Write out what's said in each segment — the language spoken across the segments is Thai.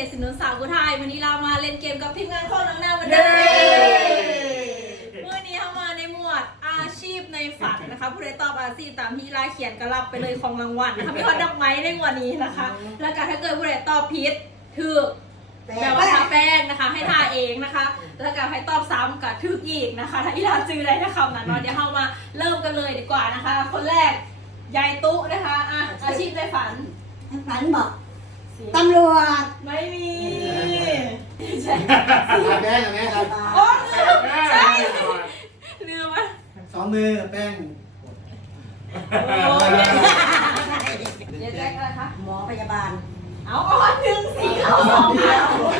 เกศินนท์สาวกุไายวันนี้เรามาเล่นเกมกับทีมงานโคตรน้องหน้าวันนี้เมื่อนี้เข้ามาในหมวดอาชีพในฝันนะคะผู้ได้ตอบอาชีพตามที่ลา์เขียนกระลับไปเลยของรางวัลนะคะพี่ฮอตดักไม้ในวันนี้นะคะ แล้วก็ถ้าเกิดผู้ได้ตอบผิดถือแบบว่าทาแป้งนะคะ ให้ทาเองนะคะแล้วก็ให้ตอบซ้ํากับทึกอีกนะคะถ้าอีลาจื้อได้ถ้าคำนั้นเนาะเดี๋ยวเข้ามาเริ่มกันเลยดีกว่านะคะ คนแรกยายตุ้นะคะอะอาชีพในฝันฝันบอกตำรวจไม่มีใช่ครับแป้งรืแป้งครับอ๋อเนื้อใช่เนื้อไหมสองมือแป้งเอี๋ยวแจ็คอะไรคะ หมอพยาบาล เอาอ้อนหนึ่งสี่เขาสองเดียว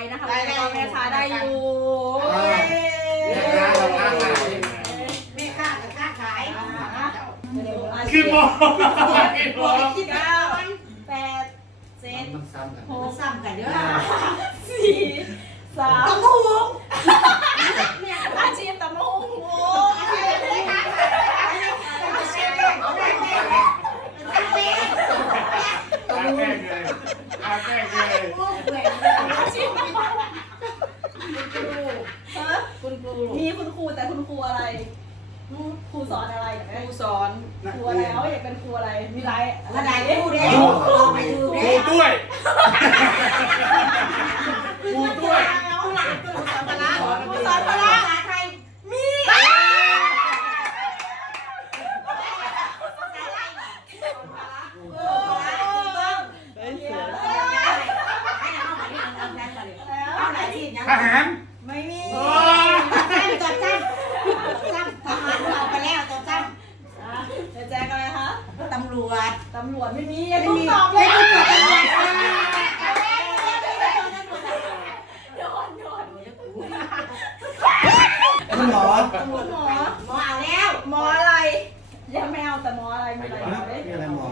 ไปนะคะแม้แม่ช้าได้อยู่มีค่าแต่ค่าขายคือบอกคิบอกคิดบอกแปดเซนซ้ำกันเดยอะณครมีคุณครู แต่คุณครูอะไร ครูสอนอะไรครูสอน ครูอะไรเขาอยากเป็นครูอะไรมีไรอะไรได้ครูได้ครูด้วย ครูด้วยครูสอนพละครูสอนพละำรวจ ตำรวจไม่มีไม่มีตำรวจตำรวจตำรวจตำรวจโดนโดนหมอ หมอหมอเอาแล้วหมออะไรยังไม่เอาแต่หมออะไรไม่อะไรหมอ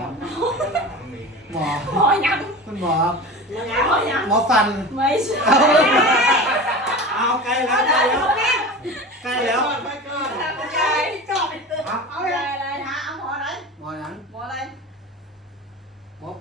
หมอหมอยังคุณหมอยังไงหมอยังหมอฟัน ไม่ใช่ เอาไกลแล้วไกลแล้วไกลแล้ว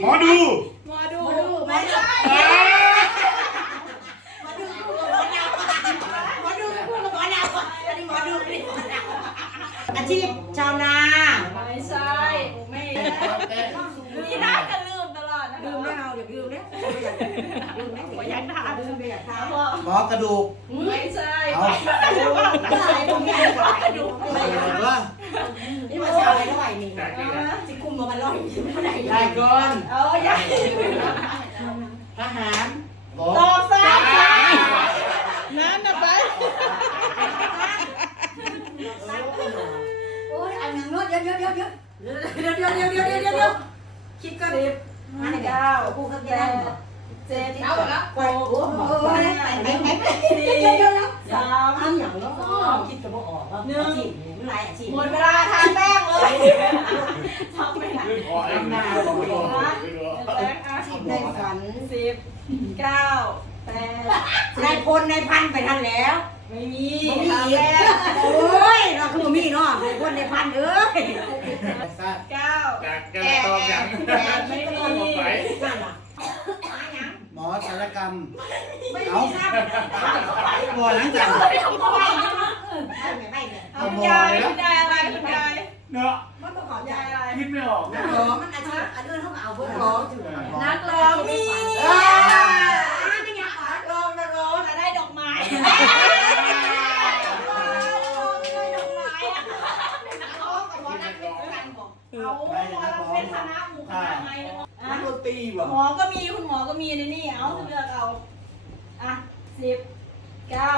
Madu. ยืมเนี่ยยืมเนี่อกหมอระดูก ไม่ใช่่ใช่ไม่นช่ไใช่ไม่นช่ไม่ใช่ไม่ใช่ไ่ใช่ไม่ใช่ไม่ใช่ไม่ใไม่ใช่ไม่ใช่ไม่ใช่ไม่ใช่ไม่ใช่ไี่ใไม่ใช่ไม่ใช่ไม่ใช่ไม่ใช่ไม่ใช่ไม่ใช่ไม่ใไม่่ไมไม่ใ่ไม่ใช่ไม่ใช่่ใช่ไมในพนในพันไปทันแล้วไม่มีไม่มีโอ้ยเราคือมีเนาะในพนในพันเอ้ยก้าแก่แอบไม่มีนั่นล่ะหมอศัลยกรรมเอาหมอหลังจากหมอไม่ไม่ไม่ไม่ไม่ไม่ไม่ไม่ไม่ไม่ไม่ไมม่ไม่ไม่ไม้ไม่ไมไม่ไม่ไม่ไม่ไม่ไม่ไม่อม่ไม่ไม่ไม่ไมกไม่ไม่ไม่ไม่ไม่ไม่ไม่ไม่ไม่ไม่ไม่ไม่ไม่ไม่หมอ ก็มีคุณหมอก็มีในนี่เอาเลือกเอาอ่ะสิบเก้า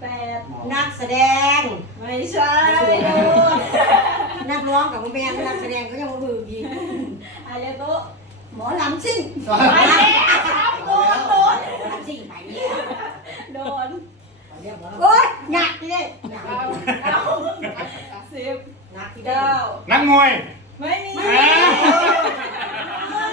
แปดนักแสดง ไม่ใช่มดูนักร้องกับคุณแม่นักแสดงก็ยังมือบีอะไรตัวหมอลำซิ่งไปเลยตัวตัวงวยไม่มีนักอะ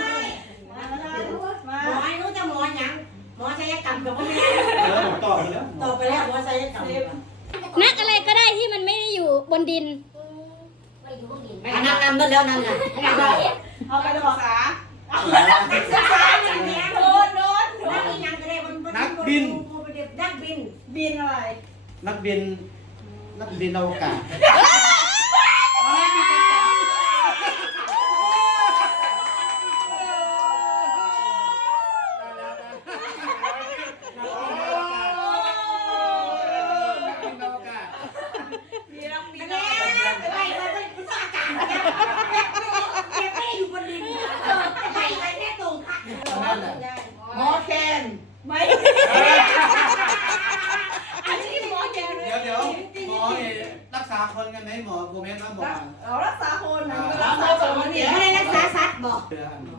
ไรก็ได้ที่มันไม่ได้อยู่บนดินไม่อยู่บนดินนักดำเล้วนั่นแหละเขาไปจะบอกขาขาโดนโดนนักบิน นักบินบินอะไร นักบิน นักบินอวกาศ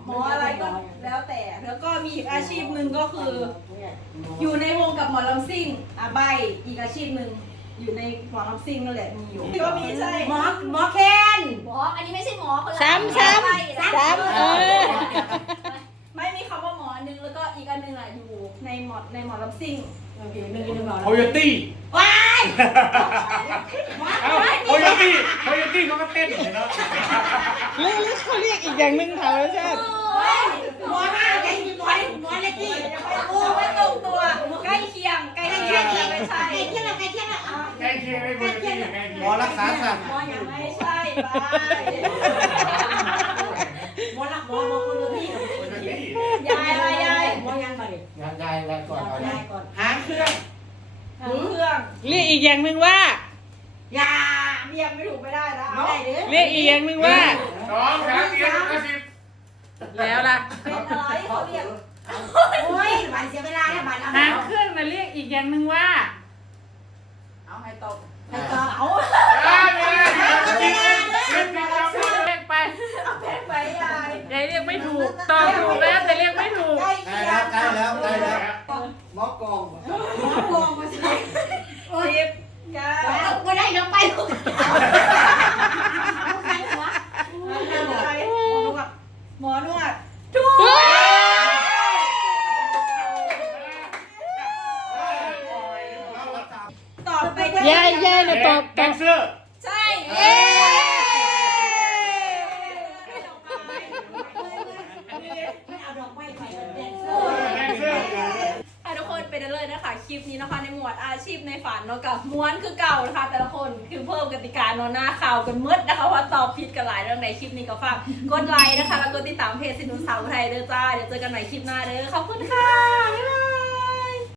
หมออะไรก็แล้วแต่แล้วก็มีอีกอาชีพหนึ่งก็คือ อยู่ในวงกับหมอลำซิ่งอาใบอีกอาชีพหนึ่งอยู่ในหมอลำซิ่งนั่นแหละมีอยู่ก็มีใช่หมอหมอเคนหมออันนี้ไม่ใช่หมอคนละซ้ำซ้ำซ้ำเออันนึงแล้วก็อีกอันนึงอ่ะอยู่ ในหมอดในหมอดลำซิ่งโอเคหนึ่งหนึ่งหมอดโคโยตี้ว้ายโอโยตี้โอโยตี้เขาก็เต้นเนาะเรียกเรียกเขาเรียกอีกอย่างหนึ่งเถวแล้วใช่ไหมโอ้ยหมอดหาใหญ่หมอนหมอดเล็กที่โอ้ไม่ตรงตัวใกล้เคียงใกล้เคียงไม่ใช่ใกล้เคียงอะใกล้เคียงอะใกล้เคียงไมหมอรักษาสัตว์หมอยังไม่ใช่ไปเรียกอีกอย่างหนึ่งว่าอย่ามียังไม่ถูกไม่ได้นะเรียกอีกอย่างหนึ่งว่าสองสามสี่ห้าสิบแล้วล่ะหางเครื่องมาเรียกอีกอย่างหนึ่งว่าเอาให้ตบไปเอาเรียกไปเอาไปยาายเรียกไม่ถูกต้องถูกแล้วซื้อใช่คลิปนี้นะคะในหมวดอาชีพในฝันเนาะกับม้วนคือเก่านะคะแต่ละคนคือเพิ่มกติกาเนาะหน้าข่าวกันมืดนะคะว่าตอบผิดกันหลายเรื่องในคลิปนี้ก็ฝากกดไลค์นะคะ แล้วก็ติดตามเพจสินุสาวไทยเด้อจ้าเดี๋ยวเจอกันใหม่คลิปหน้าเด้อขอบคุณค่ะบ๊ายบาย